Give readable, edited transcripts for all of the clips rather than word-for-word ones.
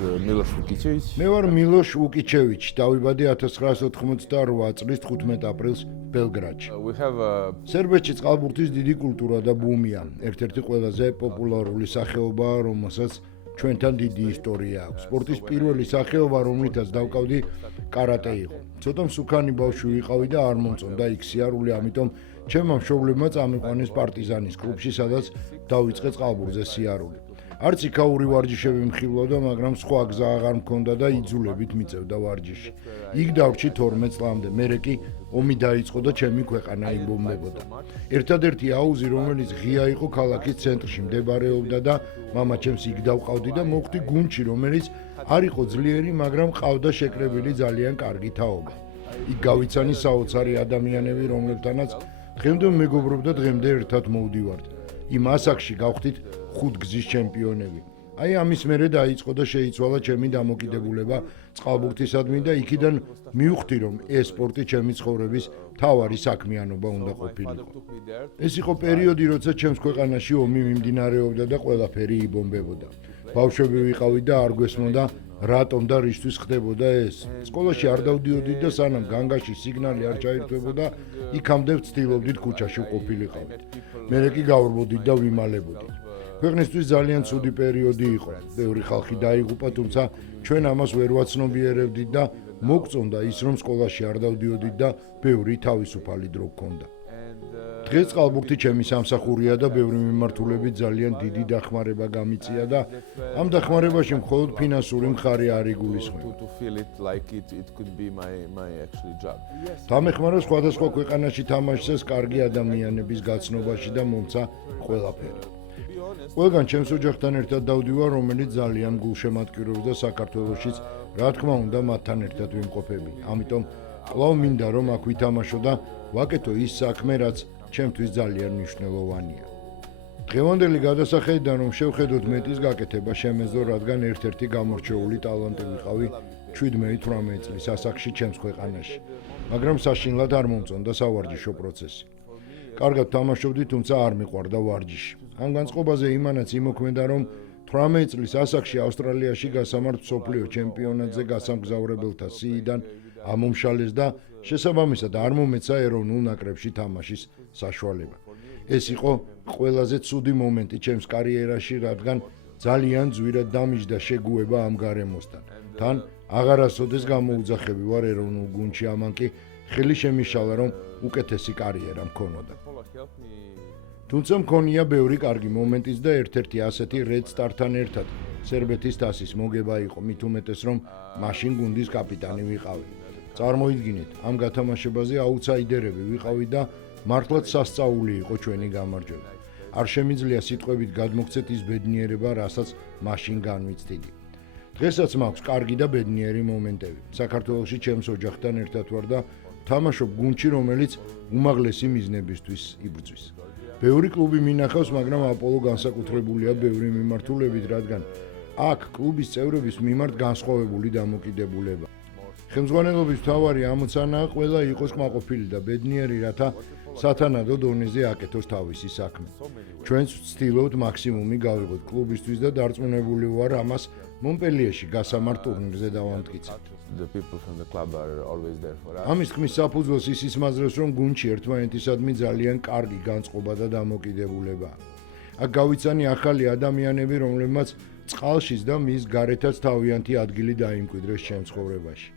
Miloš Vukicević. მე ვარ მილოშ ვუკიჩევიჩი, დავიბადე 1988 წლის 15 აპრილს ბელგრადში. We have სერბეთში წყალბურთის დიდი კულტურა და ბუმია. ერთ-ერთი ყველაზე პოპულარული სახეობაა, რომელსაც ჩვენთან დიდი ისტორია აქვს. სპორტის პირველი სახეობა, რომლითაც დავკავდი, კარატე იყო. ცოტა მსუქანი ბავშვი ვიყავი და არ მომწონდა იქ სიარული, ამიტომ ჩემმა მშობლებმა წამიყვანეს პარტიზანის კლუბში, სადაც დავიწყე წყალბურთზე სიარული. არც იქაური ვარჯიშები მხილავდა, მაგრამ სხვა გზა აღარ მქონდა და იძულებით მიწევდა ვარჯიში. იქ დავრჩი 12 წლამდე, მერე კი ომი დაიწყო და ჩემი ქვეყანა იბომბებოდა. ერთადერთი აუზი, რომელიც ღია იყო ქალაქის ცენტრში მდებარეობდა და მამაჩემს იქ დავყავდი და მოხვდი გუნდში, რომელიც არ იყო ძლიერი, მაგრამ ყავდა შეკრებილი ძალიან კარგი თაობა. იქ გავიცანი საოცარი ადამიანები, რომლებთანაც დღემდე მეგობრობ და დღემდე ერთად მოვდივართ. იმ ასაკში გავხდით 5 გზის ჩემპიონები. აი ამის მერე დაიწყო და შეიცვალა ჩემი დამოკიდებულება წყალბურთისადმი და იქიდან მივხვდი, რომ ეს სპორტი ჩემი ცხოვრების მთავარი საქმიანობა უნდა ყოფილიყო. ეს იყო პერიოდი, როცა ჩემს ქვეყანაში ომი მიმდინარეობდა და ყველაფერი იბომბებოდა. ბავშვები ვიყავით და არ გვესმოდა, რატომ და რისთვის ხდებოდა ეს. სკოლაში არ დავდიოდი და სანამ განგაში სიგნალი არ ჩაირთვებოდა, იქამდე ვცდილობდით ქუჩაში ყოფილიყავით. მერე კი გავრბოდით და ვიმალებოდით. ქვეყნისთვის ძალიან ცუდი პერიოდი იყო. ბევრი ხალხი დაიღუპა, თუმცა ჩვენ ამას ვერ ვაცნობიერებდით და მოგწონდა ის, რომ სკოლაში არ დავდიოდით და ბევრი თავისუფალი დრო გქონდა. დღეს წყალბურთი ჩემი სამსახურია და ბევრი მიმართულებით ძალიან დიდი დახმარება გამიწია და ამ დახმარებაში მხოლოდ ფინანსური მხარე არ იგულისხმება. to feel it like it could be my actually job. დამეხმარა სხვადასხვა ქვეყანაში თამაშს კარგი ადამიანების გაცნობაში და მომცა ყველაფერი. ყველგან ჩემს ოჯახთან ერთად დავდივარ, რომელიც ძალიან გულშემატკივრობს და საქართველოშიც, რა თქმა უნდა, მათთან ერთად ვიმყოფები. ამიტომ კვლავ მინდა, რომ აქ ვითამაშო და ვაკეთო ის საქმე, რაც ჩემთვის ძალიან მნიშვნელოვანია. დღევანდელი გადასახედიდან, რომ შევხედოთ მეტის გაკეთება შემეძლო, რადგან ერთ-ერთი გამორჩეული ტალანტი ვიყავი 17-18 წლის ასაკში ჩემს ქვეყანაში. მაგრამ საშინლად არ მომწონდა სავარჯიშო პროცესი. კარგად თამაშობდი, თუმცა არ მიყვარდა ვარჯიში. ამ განწყობაზე იმანაც იმოქმედა, რომ 18 წლის ასაკში ავსტრალიაში გასამართ მსოფლიო ჩემპიონატზე გასამგზავრებელთა სიიდან ამომშალეს და შესაბამისად არ მომეცა ეროვნულ ნაკრებში თამაშის საშუალება. ეს იყო ყველაზე ცუდი მომენტი ჩემს კარიერაში, რადგან ძალიან ძვირად დამიჯდა შეგუება ამ გარემოსთან. თან აღარასოდეს გამოუძახები ვარ ეროვნულ გუნდში, ამან კი ხელი შემიშალა, რომ უკეთესი კარიერა მქონოდა. თუმცა მქონია ბევრი კარგი მომენტიც და ერთ-ერთი ასეთი Red Star-თან ერთად სერბეთის თასის მოგება იყო, მით უმეტეს, რომ მაშინ გუნდის კაპიტანი ვიყავი. წარმოიდგინეთ, ამ გათამაშებაზე აუთსაიდერები ვიყავით და მართლაც სასწაული იყო ჩვენი გამარჯვება. არ შემიძლია სიტყვებით გადმოგცეთ ის ბედნიერება, რასაც მაშინ განვიცდიდი. დღესაც მაქვს კარგი და ბედნიერი მომენტები. საქართველოში ჩემს ოჯახთან ერთად ვარ და თამაშობ გუნდში, რომელიც უმაღლესი მიზნებისთვის იბრძვის. ბევრი კლუბი მინახავს, მაგრამ აპოლო განსაკუთრებულია ბევრი მიმართულებით, რადგან აქ კლუბის წევრების მიმართ განსხვავებული დამოკიდებულება. ხელმძღვანელობის მთავარი ამოცანაა ყველა იყოს კმაყოფილი და ბედნიერი, რათა სათანადო დონეზე აკეთოს თავისი საქმე. ჩვენც ვცდილობთ მაქსიმუმი გავიღოთ კლუბისთვის და დარწმუნებული ვარ ამას მონპელიეში გასამართ ტურნირზე დავამტკიცეთ. The people from the club are always there for us. ამის თქმის საფუძველს ის ისმაზრებს, რომ გუნდში ერთმანეთისადმი ძალიან კარგი განწყობა და დამოკიდებულებაა. აქ გავიცანი ახალი ადამიანები, რომლებმაც წყალშიც და მის გარეთაც თავიანთი ადგილი დაიმკვიდრეს ჩემ ცხოვრებაში.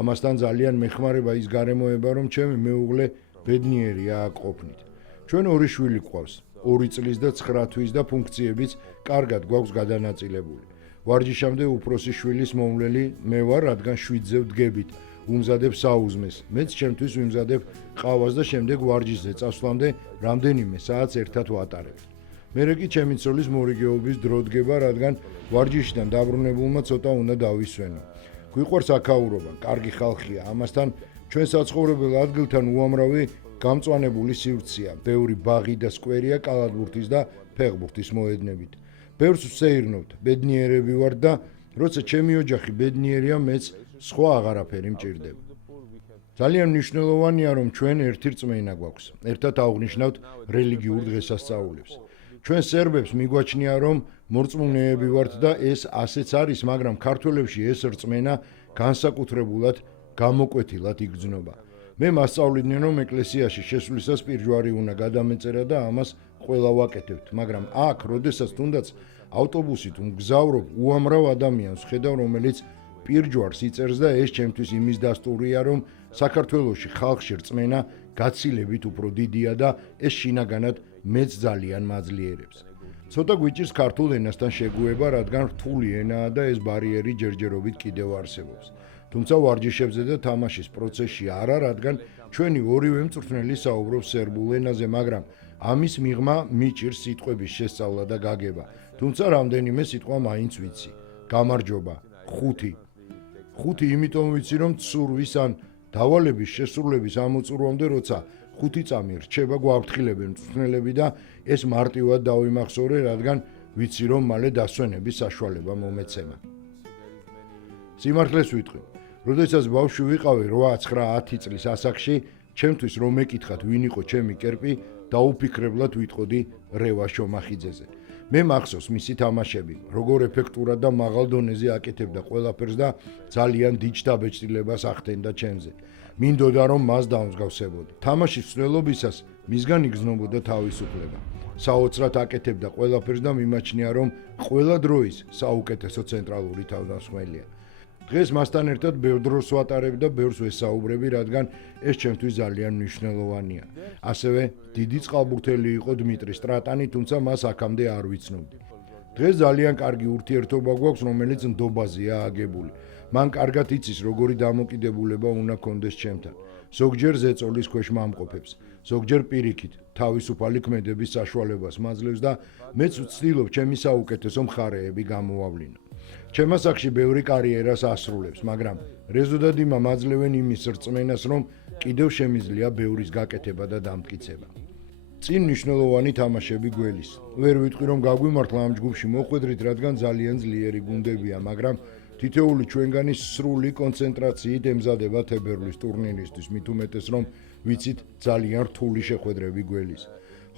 ამასთან ძალიან მეხმარება ის გარემოება, რომ ჩემი მეუღლე ბედნიერია აქ ყოფნით. ჩვენ ორი შვილი გვყავს, 2 წლის და 9 თვის და ფუნქციებიც კარგად გვაქვს გადანაწილებული. ვარჯიშამდე უფროსი შვილის მომვლელი მე ვარ, რადგან 7-ზე ვდგებით, ვუმზადებ საუზმეს, მეც ჩემთვის ვიმზადებ ყავას და შემდეგ ვარჯიშზე წასვლამდე რამდენიმე საათს ერთად ვატარებთ. მერე კი ჩემი ცოლის მორიგეობის დრო დგება, რადგან ვარჯიშიდან დაბრუნებულმა ცოტა უნდა დავისვენო. გვიყვარს აქაურობა, კარგი ხალხია, ამასთან ჩვენ საცხოვრებელ ადგილთან უამრავი გამწვანებული სივრცეა, ბევრი ბაღი და სკვერია კალათბურთის და ფეხბურთის მოედნებით. ბევრს ვსეირნობთ, ბედნიერები ვართ და როცა ჩემი ოჯახი ბედნიერია, მეც სხვა აღარაფერი მჭირდება. ძალიან მნიშვნელოვანია, რომ ჩვენ ერთი რწმენა გვაქვს. ერთად ავღნიშნავთ რელიგიურ დღესასწაულებს. ჩვენ სერბებს მიგვაჩნია რომ მორწმუნეები ვართ და ეს ასეც არის, მაგრამ ქართველებში ეს რწმენა განსაკუთრებულად გამოკვეთილად იგრძნობა. მე მასწავლიდნენ რომ ეკლესიაში შესვლისას პირჯვარი უნდა გადამეწერა და ამას ყველა ვაკეთებთ, მაგრამ აქ, როდესაც თუნდაც ავტობუსით მგზავრობ, უამრავ ადამიანს ხედავ, რომელიც პირჯვარს იწერს და ეს ჩემთვის იმის დასტურია, რომ საქართველოში ხალხში რწმენა გაცილებით უფრო დიდია და ეს შინაგანად მეც ძალიან მაძლიერებს. ცოტა გვიჭირს ქართულ ენასთან შეგუება, რადგან რთული ენაა და ეს ბარიერი ჯერჯერობით კიდევ არსებობს. თუმცა ვარჯიშებზე და თამაშის პროცესში არა, რადგან ჩვენი ორივე მწვრთნელი საუბრობს სერბულ ენაზე, მაგრამ ამის მიღმა მიჭირს სიტყვების შესწავლა და გაგება. თუმცა რამდენიმე სიტყვა მაინც ვიცი. გამარჯობა, ხუთი იმიტომ ვიცი, რომ ცურვის ან დავალების შესრულების ამოწურვამდე, როცა 5 წამი რჩება, გვაფრთხილებენ მწვრთნელები და ეს მარტივად დავიმახსოვრე, რადგან ვიცი, რომ მალე დასვენების საშუალება მომეცემა. სიმართლეს ვიტყვი, როდესაც ბავშვი ვიყავი 8-9-10 წლის ასაკში, ჩემთვის რომ მეკითხათ ვინ იყო ჩემი კერპი, დაუფიქრებლად ვიტყოდი რევას შომახიძეზე. მე მახსოვს მისი თამაშები, როგორ ეფექტურად და მაღალ დონეზე აკეთებდა ყველაფერს და ძალიან დიდ დაბეჭდილებას ახდენდა ჩემზე. მინდოდა რომ მას დავმსგავსებოდი. თამაშის მსვლელობისას მისგან იგრძნობოდა თავისუფლება. საოცრად აკეთებდა ყველაფერს და მიმაჩნია რომ ყველა დროის საუკეთესო ცენტრალური თავდამსხმელია. დღეს მასთან ერთად ბევრ დროს ვატარებ და ბევრს ვესაუბრები, რადგან ეს ჩემთვის ძალიან მნიშვნელოვანია. ასევე დიდი წყალბურთელი იყო დმიტრი სტრატანი, თუმცა მას აქამდე არ ვიცნობდი. დღეს ძალიან კარგი ურთიერთობა გვაქვს, რომელიც ნდობაზეა აგებული. მან კარგად იცის, როგორი დამოკიდებულება უნდა კონდეს ჩემთან. ზოგჯერ ზეწოლის ქვეშ მომყოფებს, ზოგჯერ პირიქით, თავისუფალი ქმედების საშუალებას მაძლევს და მეც ვცდილობ ჩემი საუკეთესო მხარეები გამოვავლინო. ჩემ ასაკში ბევრი კარიერას ასრულებს, მაგრამ რეზულტატი მაძლევენ იმის რწმენას, რომ კიდევ შემიძლია ბევრის გაკეთება და დამტკიცება. წინ მნიშვნელოვანი თამაშები გველის. ვერ ვიტყვი რომ გაგვიმართლა ამ ჯგუფში მოხვედრით, რადგან ძალიან ძლიერი გუნდებია, მაგრამ თითოეული ჩვენგანი სრული კონცენტრაციით ემზადება თებერვლის ტურნირისთვის, მით უმეტეს რომ ვიცით ძალიან რთული შეხვედრები გველის.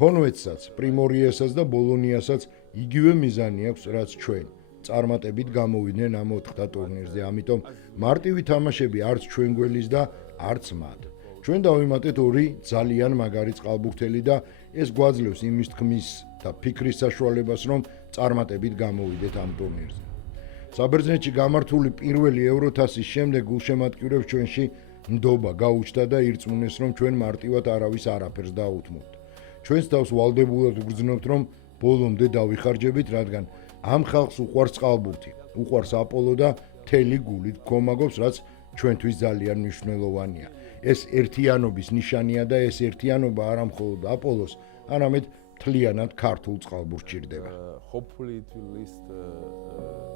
ჰონვედსაც, პრიმორიესაც და ბოლონიასაც იგივე მიზანი აქვს, რაც ჩვენ. წარმატებით გამოვიდნენ ამ 4 ტურნირზე, ამიტომ მარტივი თამაშები არც ჩვენ გველის და არც მათ. ჩვენ დავიმატეთ 2 ძალიან მაგარი წყალბურთელი და ეს გვაძლევს იმის თქმის და ფიქრის საშუალებას, რომ წარმატებით გამოვიდეთ ამ ტურნირზე. საბერძნეთში გამართული პირველი ევროთასის შემდეგ გულშემატკივრებს ჩვენში ნდობა გაუჩნდა და ირწმუნეს, რომ ჩვენ მარტივად არავის არაფერს დაუთმობთ. ჩვენს თავს ვალდებულად ვგრძნობთ, რომ ბოლომდე დავიხარჯებით, რადგან ამ ხალხს უყვარს წყალბურთი, უყვარს აპოლო და მთელი გულით გქომაგობს, რაც ჩვენთვის ძალიან მნიშვნელოვანია. ეს ერთიანობის ნიშანია და ეს ერთიანობა არა მხოლოდ აპოლოს, არამედ მთლიანად ქართულ წყალბურთს ჭირდება. Hopefully it will last